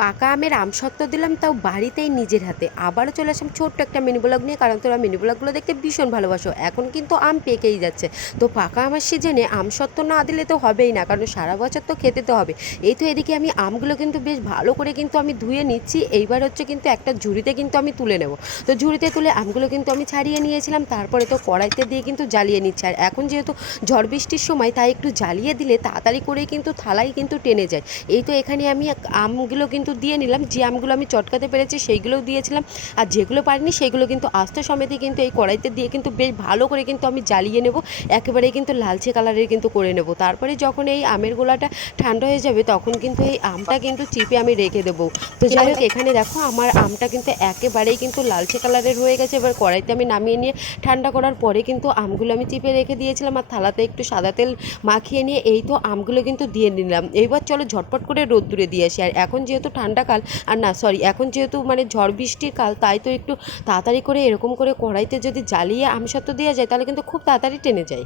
পাকা আমের আমসত্ত্ব দিলাম, তাও বাড়িতেই নিজের হাতে। আবারও চলে আসলাম ছোট্ট একটা মিনি ব্লগ নিয়ে, কারণ তোমরা মিনি ব্লগগুলো দেখতে ভীষণ ভালোবাসো। এখন কিন্তু আম পেকেই যাচ্ছে, তো পাকা আমের সিজনে আমসত্ত্ব না দিলে তো হবেই না, কারণ সারা বছর তো খেতে তো হবে। এই তো এদিকে আমি আমগুলো কিন্তু বেশ ভালো করে কিন্তু আমি ধুয়ে নিচ্ছি। এইবার হচ্ছে কিন্তু একটা ঝুড়িতে কিন্তু আমি তুলে নেব। তো ঝুড়িতে তুলে আমগুলো কিন্তু আমি ছাড়িয়ে নিয়েছিলাম, তারপরে তো কড়াইতে দিয়ে কিন্তু জ্বালিয়ে নিচ্ছি। আর এখন যেহেতু ঝড় বৃষ্টির সময়, তাই একটু জ্বালিয়ে দিলে তাড়াতাড়ি করেই কিন্তু থালাই কিন্তু টেনে যায়। এই তো এখানে আমি আমগুলো কিন্তু দিয়ে নিলাম। যে আমগুলো আমি চটকাতে পেরেছি সেইগুলোও দিয়েছিলাম, আর যেগুলো পারিনি সেইগুলো কিন্তু আস্ত সমেতই কিন্তু এই কড়াইতে দিয়ে কিন্তু বেশ ভালো করে কিন্তু আমি জ্বালিয়ে নেব। একেবারেই কিন্তু লালচে কালারের কিন্তু করে নেব। তারপরে যখন এই আমের গোলাটা ঠান্ডা হয়ে যাবে, তখন কিন্তু এই আমটা কিন্তু চিপে আমি রেখে দেবো। তো যাই হোক, এখানে দেখো আমার আমটা কিন্তু একেবারেই কিন্তু লালচে কালারের হয়ে গেছে। এবার কড়াইতে আমি নামিয়ে নিয়ে ঠান্ডা করার পরে কিন্তু আমগুলো আমি চিপে রেখে দিয়েছিলাম, আর থালাতে একটু সাদা তেল মাখিয়ে নিয়ে এই তো আমগুলো কিন্তু দিয়ে নিলাম। এইবার চলো ঝটপট করে রোদ্দুরে দিয়ে আসি। আর এখন যেহেতু ঠান্ডাকাল, আর না সরি, এখন যেহেতু মানে ঝড় বৃষ্টির কাল, তাই তো একটু তাড়াতাড়ি করে এরকম করে কড়াইতে যদি জ্বালিয়ে আমসত্ত্ব দেওয়া যায়, তাহলে কিন্তু খুব তাড়াতাড়ি টেনে যায়।